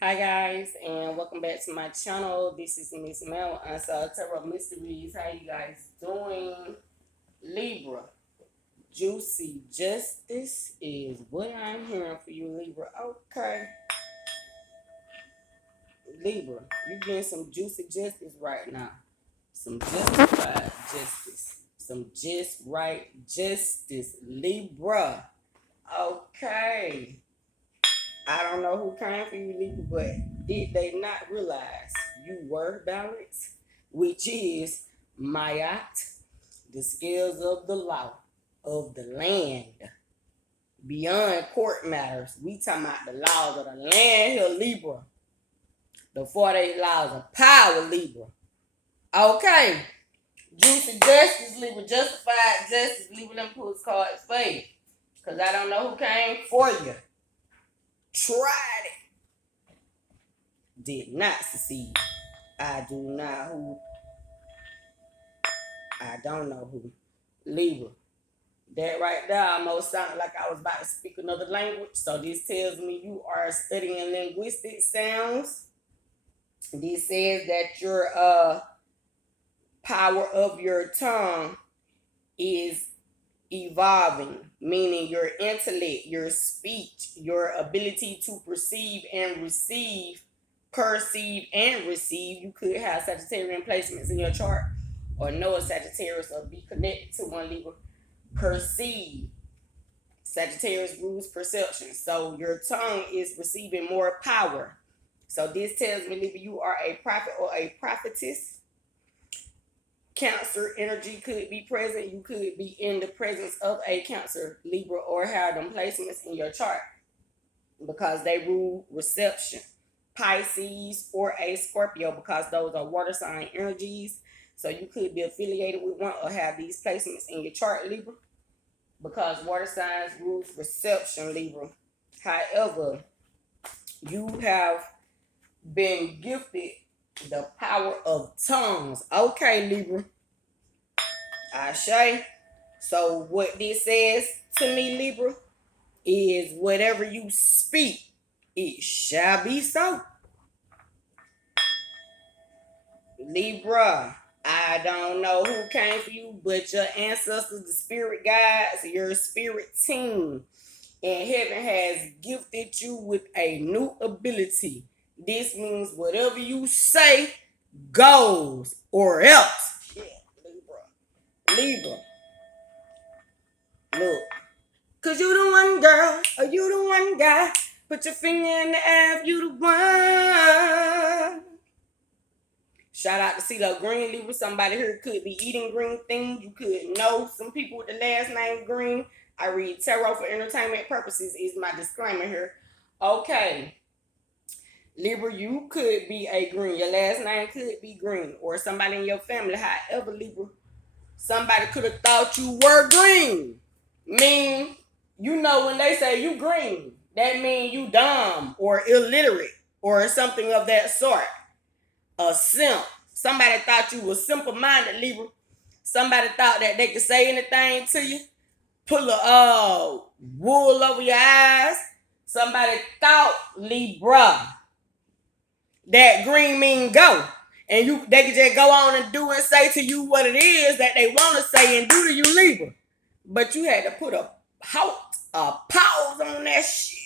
Hi guys, and welcome back to my channel. This is Miss Mel Unsolved Tarot Mysteries. How you guys doing? Libra, juicy justice is what I'm hearing for you, Libra. Okay, Libra, you getting some juicy justice right now. Some justified justice. Some just right justice, Libra. Okay. I don't know who came for you, Libra, but did they not realize you were balanced, which is Mayat, the scales of the law, of the land, beyond court matters. We talking about the laws of the land here, Libra. The 48 laws of power, Libra. Okay. Juicy justice, Libra. Justified justice, Libra. Them pulls cards faith. Because I don't know who came for you. Tried it. Did not succeed. I do not who. I don't know who. Libra. That right there almost sounded like I was about to speak another language. So this tells me you are studying linguistic sounds. This says that your power of your tongue is evolving, meaning your intellect, your speech, your ability to perceive and receive, perceive and receive. You could have Sagittarian placements in your chart or know a Sagittarius or be connected to one, Libra. Perceive. Sagittarius rules perception. So your tongue is receiving more power. So this tells me, Libra, you are a prophet or a prophetess. Cancer energy could be present. You could be in the presence of a Cancer, Libra, or have them placements in your chart because they rule reception. Pisces or a Scorpio, because those are water sign energies. So you could be affiliated with one or have these placements in your chart, Libra, because water signs rules reception, Libra. However, you have been gifted the power of tongues. Okay, Libra. Ashe. So what this says to me, Libra, is whatever you speak, it shall be so. Libra, I don't know who came for you, but your ancestors, the spirit guides, your spirit team in heaven has gifted you with a new ability. This means whatever you say goes or else. Yeah, Libra. Libra. Look. Cause you the one girl, or you the one guy. Put your finger in the air if you the one. Shout out to CeeLo Green, Libra. Somebody here could be eating green things. You could know some people with the last name Green. I read tarot for entertainment purposes is my disclaimer here. Okay. Libra, you could be a Green. Your last name could be Green. Or somebody in your family. However, Libra, somebody could have thought you were green. Mean, you know when they say you green, that means you dumb or illiterate or something of that sort. A simp. Somebody thought you was simple-minded, Libra. Somebody thought that they could say anything to you. Pull a wool over your eyes. Somebody thought, Libra, that green mean go. And they could just go on and do and say to you what it is that they want to say and do to you, Libra. But you had to put a pause on that shit.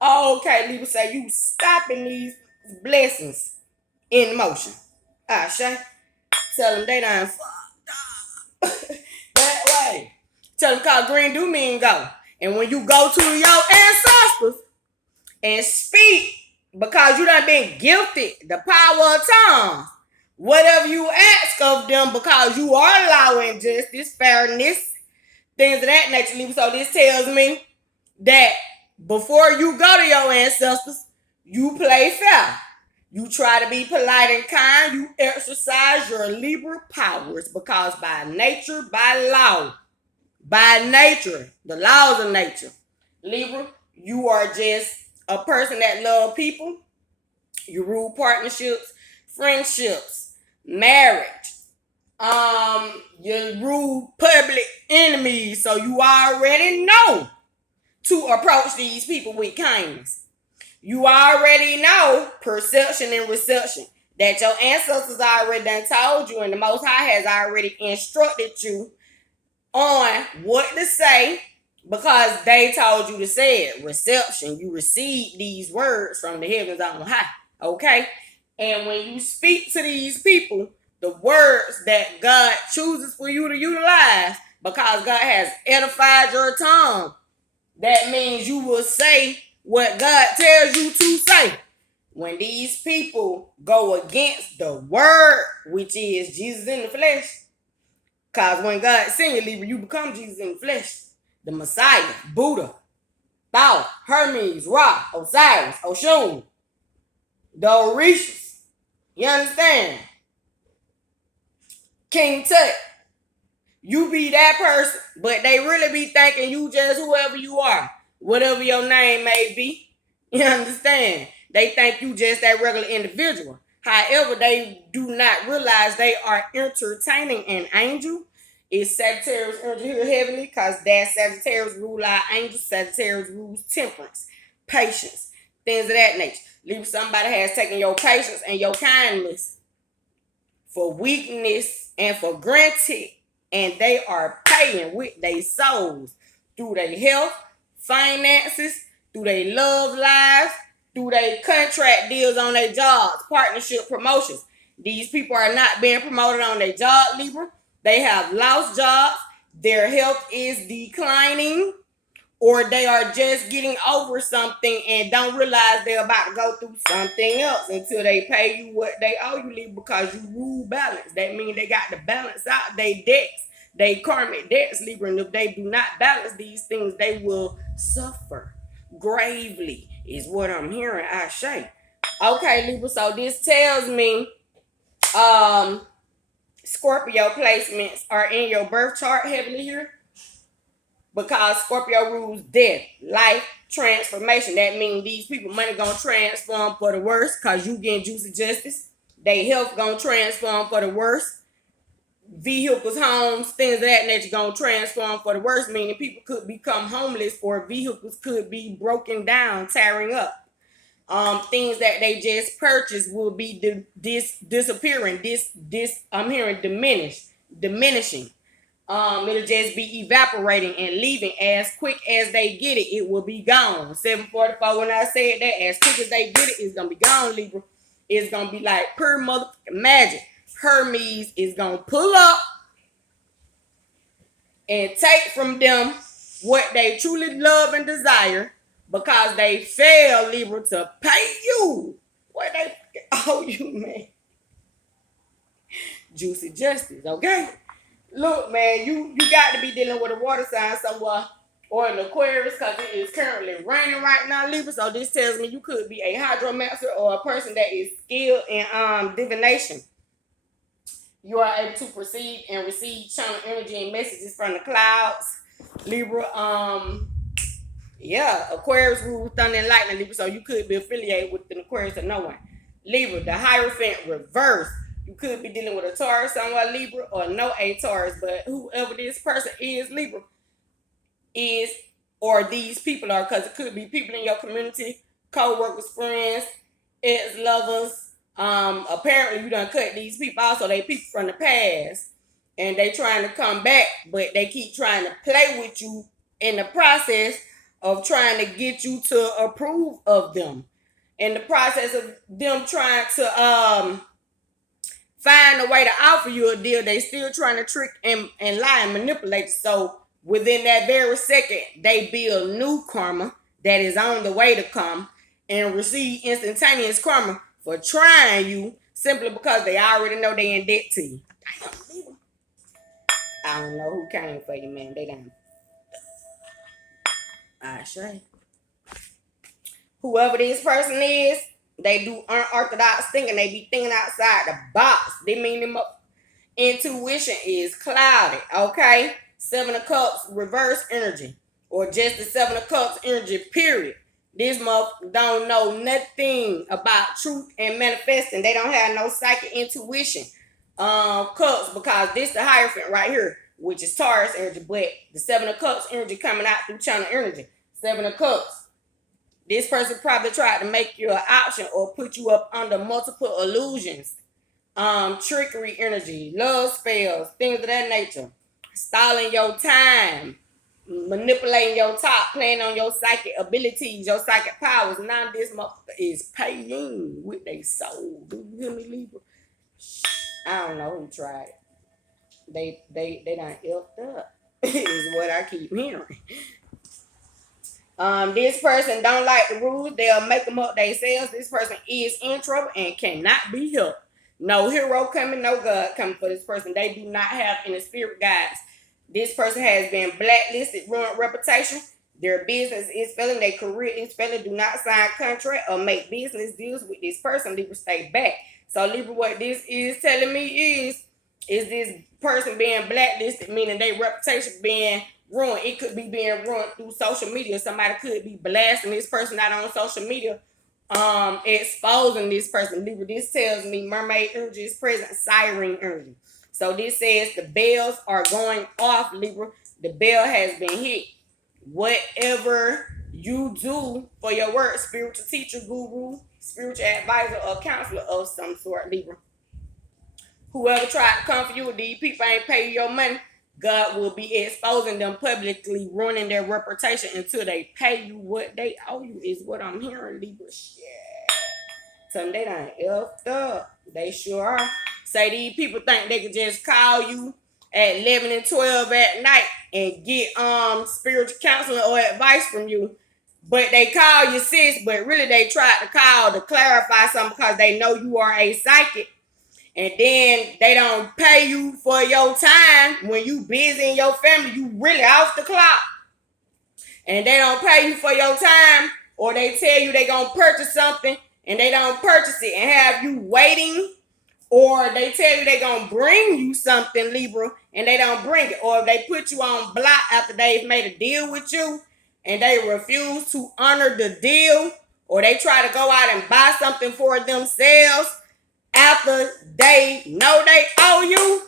Okay, Libra say you stopping these blessings in motion. Shay, tell them they done fucked up that way. Tell them cause green do mean go. And when you go to your ancestors and speak, because you done been gifted the power of tongue, whatever you ask of them, because you are allowing justice, fairness, things of that nature. So this tells me that before you go to your ancestors, you play fair. You try to be polite and kind. You exercise your Libra powers because by nature, by nature, the laws of nature, Libra, you are just a person that loves people. You rule partnerships, friendships, marriage. You rule public enemies, so you already know to approach these people with kindness. You already know perception and reception. That your ancestors already done told you, and the Most High has already instructed you on what to say because they told you to say it. Reception. You receive these words from the heavens on high. Okay? And when you speak to these people, the words that God chooses for you to utilize, because God has edified your tongue, that means you will say what God tells you to say. When these people go against the word, which is Jesus in the flesh, because when God sends you, Libra, you become Jesus in the flesh. The Messiah, Buddha, Thou, Hermes, Ra, Osiris, Oshun, the Orishas. You understand? King Tut. You be that person, but they really be thinking you just whoever you are, whatever your name may be. You understand? They think you just that regular individual. However, they do not realize they are entertaining an angel. It's Sagittarius energy here heavenly, because that Sagittarius rule our angels. Sagittarius rules temperance, patience, things of that nature. Libra, somebody has taken your patience and your kindness for weakness and for granted, and they are paying with their souls through their health, finances, through their love lives, through their contract deals on their jobs, partnership promotions. These people are not being promoted on their job, Libra. They have lost jobs. Their health is declining, or they are just getting over something and don't realize they're about to go through something else until they pay you what they owe you, Libra, because you rule balance. That means they got to balance out their debts, they karmic debts, Libra. And if they do not balance these things, they will suffer gravely, is what I'm hearing, I say. Okay, Libra, so this tells me Scorpio placements are in your birth chart heavily here, because Scorpio rules death, life, transformation. That means these people money gonna transform for the worse, because you getting juicy justice. They health gonna transform for the worse. Vehicles, homes, things of that nature gonna transform for the worse, meaning people could become homeless, or vehicles could be broken down, tearing up. Things that they just purchased will be disappearing. I'm hearing diminishing. It'll just be evaporating and leaving as quick as they get it. It will be gone. 7:44. When I said that, as quick as they get it, it's gonna be gone, Libra. It's gonna be like pure motherfucking magic. Hermes is gonna pull up and take from them what they truly love and desire, because they fail, Libra, to pay you what they owe you, man. Juicy justice, okay? Look, man, you got to be dealing with a water sign somewhere, or an Aquarius, because it is currently raining right now, Libra. So this tells me you could be a hydromancer or a person that is skilled in divination. You are able to perceive and receive channel energy and messages from the clouds, Libra. Aquarius rules thunder and lightning, Libra. So you could be affiliated with an Aquarius or no one. Libra, the Hierophant reverse. You could be dealing with a Taurus somewhere, Libra, or no a Taurus, but whoever this person is, Libra, is, or these people are, because it could be people in your community, co-workers, friends, ex-lovers. Apparently you done cut these people out, so they people from the past, and they trying to come back, but they keep trying to play with you in the process of trying to get you to approve of them. In the process of them trying to find a way to offer you a deal, they still trying to trick and lie and manipulate you. So within that very second, they build new karma that is on the way to come, and receive instantaneous karma for trying you, simply because they already know they in debt to you. Damn, I don't know who came for you, man. They done. I say. Whoever this person is, they do unorthodox thinking. They be thinking outside the box. They mean them up. Intuition is clouded, okay? 7 of Cups, reverse energy, or just the 7 of Cups energy, period. This motherfucker don't know nothing about truth and manifesting. They don't have no psychic intuition. Cups, because this the Hierophant right here, which is Taurus energy, but the 7 of Cups energy coming out through channel energy. 7 of Cups. This person probably tried to make you an option or put you up under multiple illusions, trickery energy, love spells, things of that nature, stalling your time, manipulating your top, playing on your psychic abilities, your psychic powers. Now this motherfucker is paying with their soul. Do you hear me, Libra? I don't know who tried it. They done effed up. Is what I keep hearing. This person don't like the rules. They'll make them up themselves. This person is in trouble and cannot be helped. No hero coming, no God coming for this person. They do not have any spirit guides. This person has been blacklisted, ruined reputation. Their business is failing. Their career is failing. Do not sign contract or make business deals with this person. Libra, stay back. So Libra, what this is telling me is this person being blacklisted, meaning their reputation being ruined. It could be being ruined through social media. Somebody could be blasting this person out on social media, exposing this person. Libra, this tells me mermaid energy is present, siren energy. So this says the bells are going off, Libra. The bell has been hit. Whatever you do for your work, spiritual teacher, guru, spiritual advisor, or counselor of some sort, Libra. Whoever tried to come for you, these people ain't pay you your money, God will be exposing them publicly, ruining their reputation until they pay you what they owe you, is what I'm hearing, Libra. Shit. Tell them they done effed up. They sure are. Say these people think they can just call you at 11 and 12 at night and get spiritual counseling or advice from you. But they call you sis, but really they tried to call to clarify something because they know you are a psychic. And then they don't pay you for your time when you busy in your family. You really off the clock. And they don't pay you for your time, or they tell you they gonna purchase something and they don't purchase it and have you waiting, or they tell you they gonna bring you something, Libra, and they don't bring it, or they put you on block after they've made a deal with you and they refuse to honor the deal, or they try to go out and buy something for themselves after they know they owe you.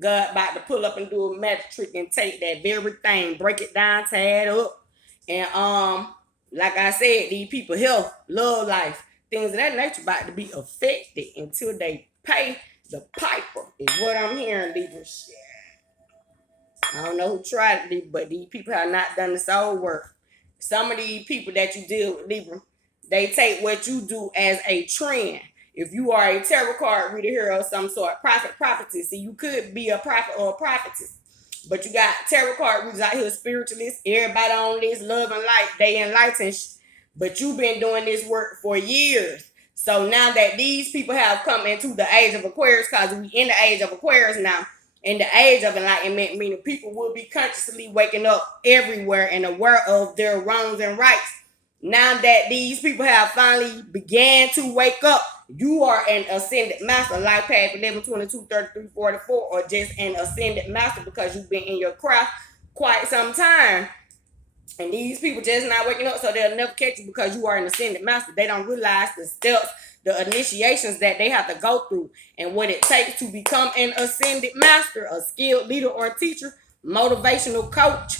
God about to pull up and do a magic trick and take that very thing, break it down, tie it up. And like I said, these people health, love life, things of that nature about to be affected until they pay the piper, is what I'm hearing, Libra. Shit. I don't know who tried it, but these people have not done the soul work. Some of these people that you deal with, Libra, they take what you do as a trend. If you are a tarot card reader here of some sort, prophet, prophetess, see, you could be a prophet or a prophetess. But you got tarot card readers out here, spiritualists, everybody on this love and light, they enlighten. But you've been doing this work for years. So now that these people have come into the age of Aquarius, because we in the age of Aquarius now, in the age of enlightenment, meaning people will be consciously waking up everywhere and aware of their wrongs and rights. Now that these people have finally began to wake up, you are an ascended master, life path 11, 22, 33, 44, or just an ascended master because you've been in your craft quite some time. And these people just not waking up, so they'll never catch you because you are an ascended master. They don't realize the steps, the initiations that they have to go through and what it takes to become an ascended master, a skilled leader or teacher, motivational coach,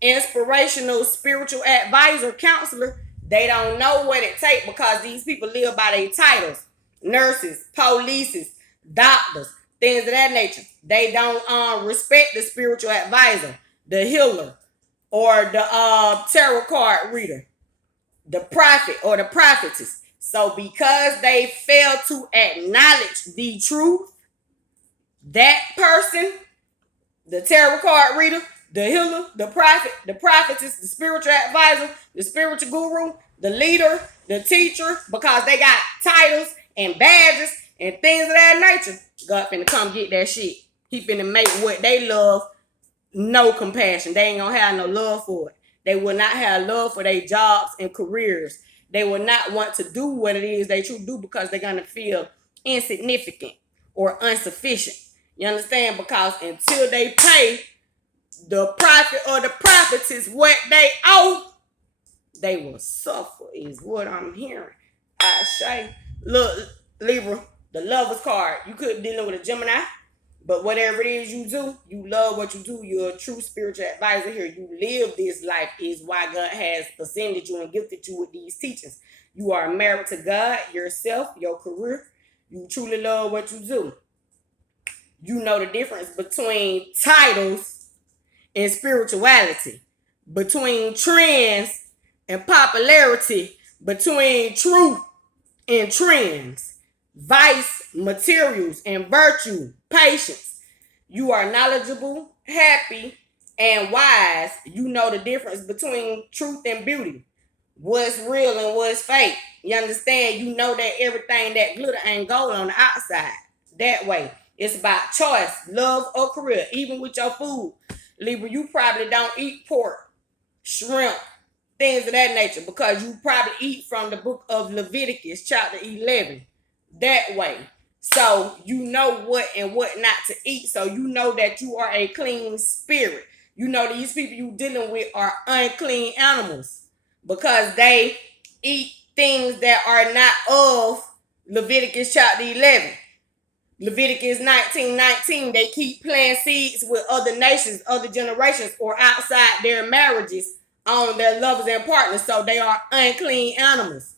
inspirational spiritual advisor, counselor. They don't know what it takes because these people live by their titles: nurses, police, doctors, things of that nature. They don't respect the spiritual advisor, the healer, or the tarot card reader, the prophet or the prophetess. So because they fail to acknowledge the truth, that person, the tarot card reader, the healer, the prophet, the prophetess, the spiritual advisor, the spiritual guru, the leader, the teacher, because they got titles and badges and things of that nature, God finna come get that shit. He finna make what they love no compassion. They ain't gonna have no love for it. They will not have love for their jobs and careers. They will not want to do what it is they truly do because they're gonna feel insignificant or insufficient. You understand? Because until they pay the prophet or the prophetess what they owe, they will suffer, is what I'm hearing. I say, look, Libra, the Lover's card. You could be dealing with a Gemini. But whatever it is you do, you love what you do. You're a true spiritual advisor here. You live this life is why God has ascended you and gifted you with these teachings. You are married to God, yourself, your career. You truly love what you do. You know the difference between titles and spirituality, between trends and popularity, between truth and trends, vice, materials, and virtue, patience. You are knowledgeable, happy, and wise. You know the difference between truth and beauty, what's real and what's fake. You understand? You know that everything that glitter ain't gold on the outside. That way. It's about choice, love, or career. Even with your food. Libra, you probably don't eat pork, shrimp, things of that nature, because you probably eat from the book of Leviticus, chapter 11. That way. So you know what and what not to eat. So you know that you are a clean spirit. You know these people you dealing with are unclean animals because they eat things that are not of Leviticus chapter 11. Leviticus 19:19, they keep planting seeds with other nations, other generations, or outside their marriages on their lovers and partners. So they are unclean animals.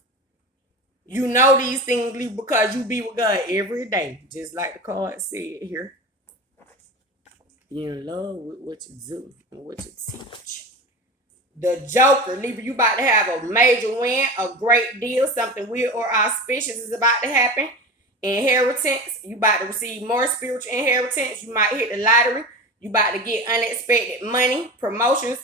You know these things because you be with God every day, just like the card said here. You're in love with what you do and what you teach. The Joker, Libra, you about to have a major win, a great deal, something weird or auspicious is about to happen. Inheritance, you about to receive more spiritual inheritance. You might hit the lottery. You about to get unexpected money, promotions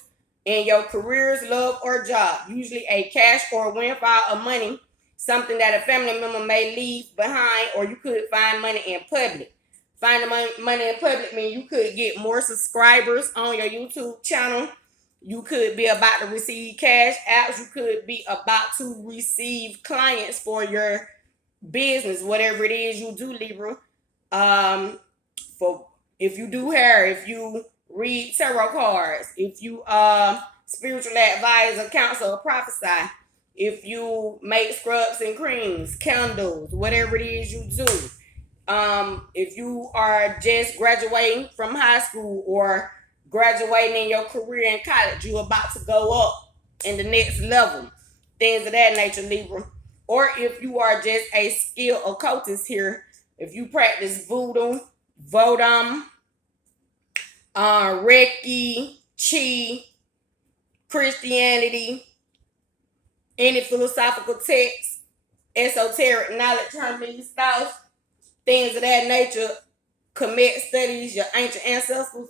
in your careers, love, or job. Usually a cash or a windfall of money, something that a family member may leave behind, or you could find money in public. Finding money in public means you could get more subscribers on your YouTube channel. You could be about to receive cash apps. You could be about to receive clients for your business, whatever it is you do, Libra. For if you do hair, if you read tarot cards, if you spiritual advisor, counsel, or prophesy, if you make scrubs and creams, candles, whatever it is you do. If you are just graduating from high school or graduating in your career in college, you're about to go up in the next level, things of that nature, Libra. Or if you are just a skilled occultist here, if you practice voodoo, vodum, Reiki, Chi, Christianity, any philosophical text, esoteric knowledge, Hermes thoughts, things of that nature, Kemet studies, your ancient ancestors,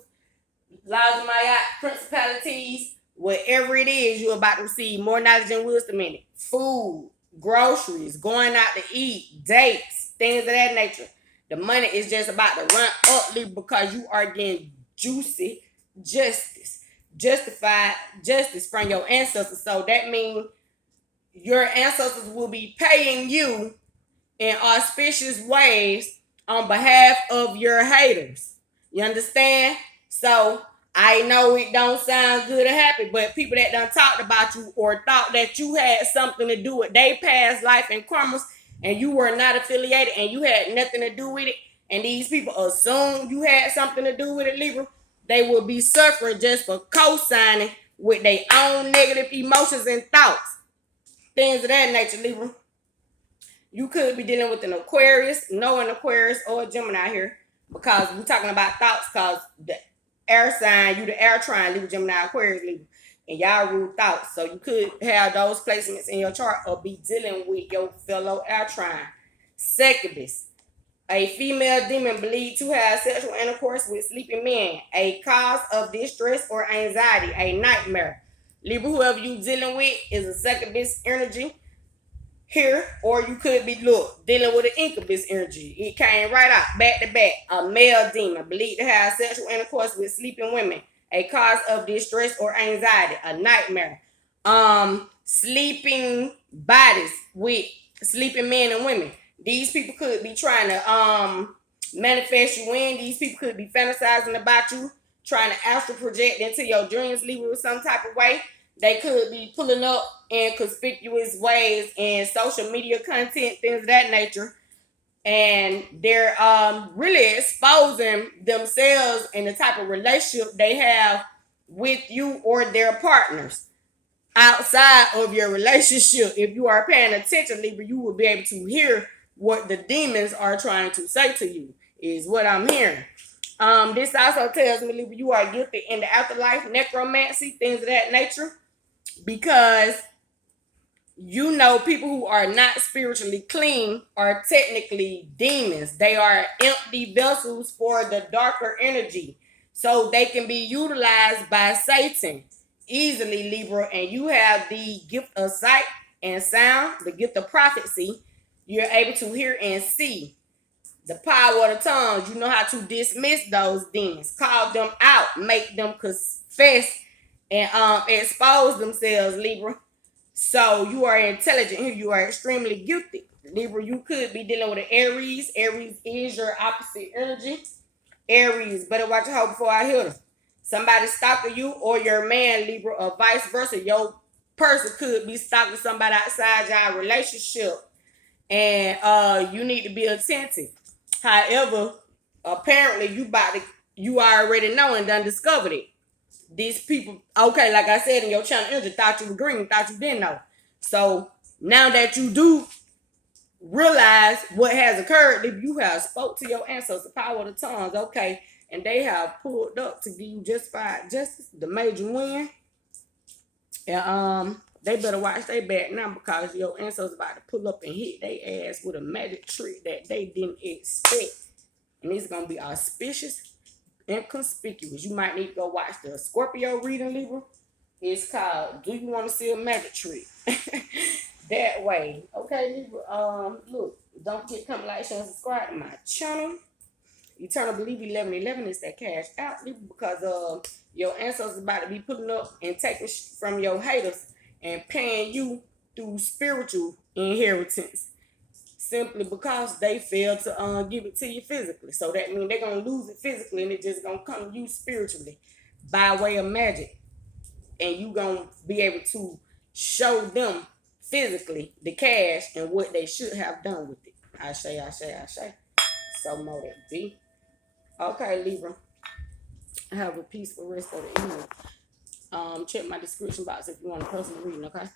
laws of Maya, principalities, whatever it is, you're about to receive more knowledge and wisdom in it. Food, groceries, going out to eat, dates, things of that nature. The money is just about to run up because you are getting juicy justified justice from your ancestors. So that means your ancestors will be paying you in auspicious ways on behalf of your haters. You understand? So I know it don't sound good or happy, but people that done talked about you or thought that you had something to do with their past life and karmas and you were not affiliated and you had nothing to do with it, and these people assume you had something to do with it, Libra, they will be suffering just for co-signing with their own negative emotions and thoughts. Things of that nature, Libra. You could be dealing with an Aquarius, no an Aquarius or a Gemini here, because we're talking about thoughts, because the air sign, you the air trine, Libra, Gemini, Aquarius, Libra, and y'all rule thoughts. So you could have those placements in your chart or be dealing with your fellow air trine. Succubus, a female demon believed to have sexual intercourse with sleeping men, a cause of distress or anxiety, a nightmare. Libra, whoever you dealing with is a succubus energy here, or you could be dealing with an incubus energy. It came right out back to back. A male demon believed to have sexual intercourse with sleeping women, a cause of distress or anxiety, a nightmare. Sleeping bodies with sleeping men and women. These people could be trying to manifest you in. These people could be fantasizing about you, trying to astral project into your dreams, leave you some type of way. They could be pulling up in conspicuous ways in social media content, things of that nature. and they're really exposing themselves in the type of relationship they have with you or their partners outside of your relationship. If you are paying attention, Libra, you will be able to hear what the demons are trying to say to you, is what I'm hearing. This also tells me, Libra, you are guilty in the afterlife, necromancy, things of that nature, because you know people who are not spiritually clean are technically demons. They are empty vessels for the darker energy. So they can be utilized by Satan easily, Libra. And you have the gift of sight and sound, the gift of prophecy. You're able to hear and see. The power of the tongues. You know how to dismiss those demons, call them out, make them confess, and expose themselves, Libra. So you are intelligent here. You are extremely gifted. Libra, you could be dealing with an Aries. Aries is your opposite energy. Aries, better watch your hoe before I hit her. Somebody stalking you or your man, Libra, or vice versa. Your person could be stalking somebody outside your relationship. And you need to be attentive. However, apparently you already know and done discovered it. These people, okay, like I said in your channel energy, thought you were green, thought you didn't know. So now that you do realize what has occurred, if you have spoke to your ancestors, the power of the tongues, okay, and they have pulled up to give you justified justice, the major win. And they better watch their back now, because your ancestors about to pull up and hit their ass with a magic trick that they didn't expect. And it's gonna be auspicious and conspicuous. You might need to go watch the Scorpio reading, Libra. It's called "Do You Want to See a Magic Trick?" That way, okay, Libra. Look, don't forget to come like, share, and subscribe to my channel. Eternal Believe 1111 is that cash out, Libra, because your ancestors about to be putting up and taking from your haters and paying you through spiritual inheritance, simply because they failed to give it to you physically. So that means they're gonna lose it physically, and it's just gonna come to you spiritually by way of magic, and you gonna be able to show them physically the cash and what they should have done with it. I say. So more that be. Okay, Libra. Have a peaceful rest of the evening. Check my description box if you want a personal reading, okay?